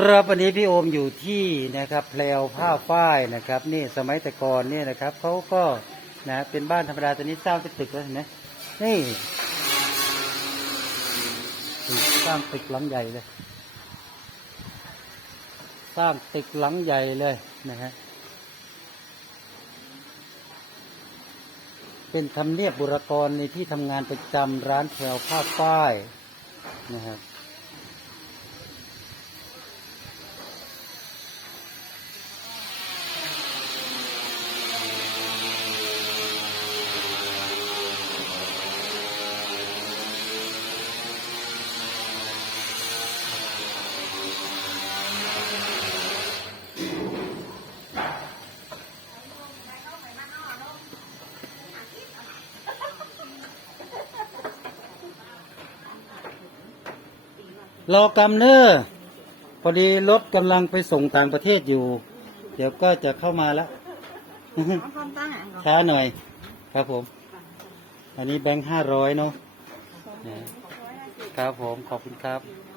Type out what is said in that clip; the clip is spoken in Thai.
ครับวันนี้พี่โอมอยู่ที่นะครับแพลวผ้าฝ้ายนะครับ นี่สมัยแต่ก่อนเนี่ยนะครับเขาก็นะเป็นบ้านธรรมดาตอนนี้สร้างเป็นตึกแล้วเห็นไหมนี่สร้างตึกหลังใหญ่เลย สร้างตึกหลังใหญ่เลยนะฮะเป็นทำเนียบบุรกรในที่ทำงานประจำร้านแพลวผ้าฝ้ายนะครับ รอกำเนอร์พอดีรถกำลังไปส่งต่างประเทศอยู่ เดี๋ยวก็จะเข้ามาแล้วเอาความตั้งอะก่อนช้าหน่อย ครับผม อันนี้แบงค์ห้าร้อยเนาะนะครับผมขอบคุณครับเ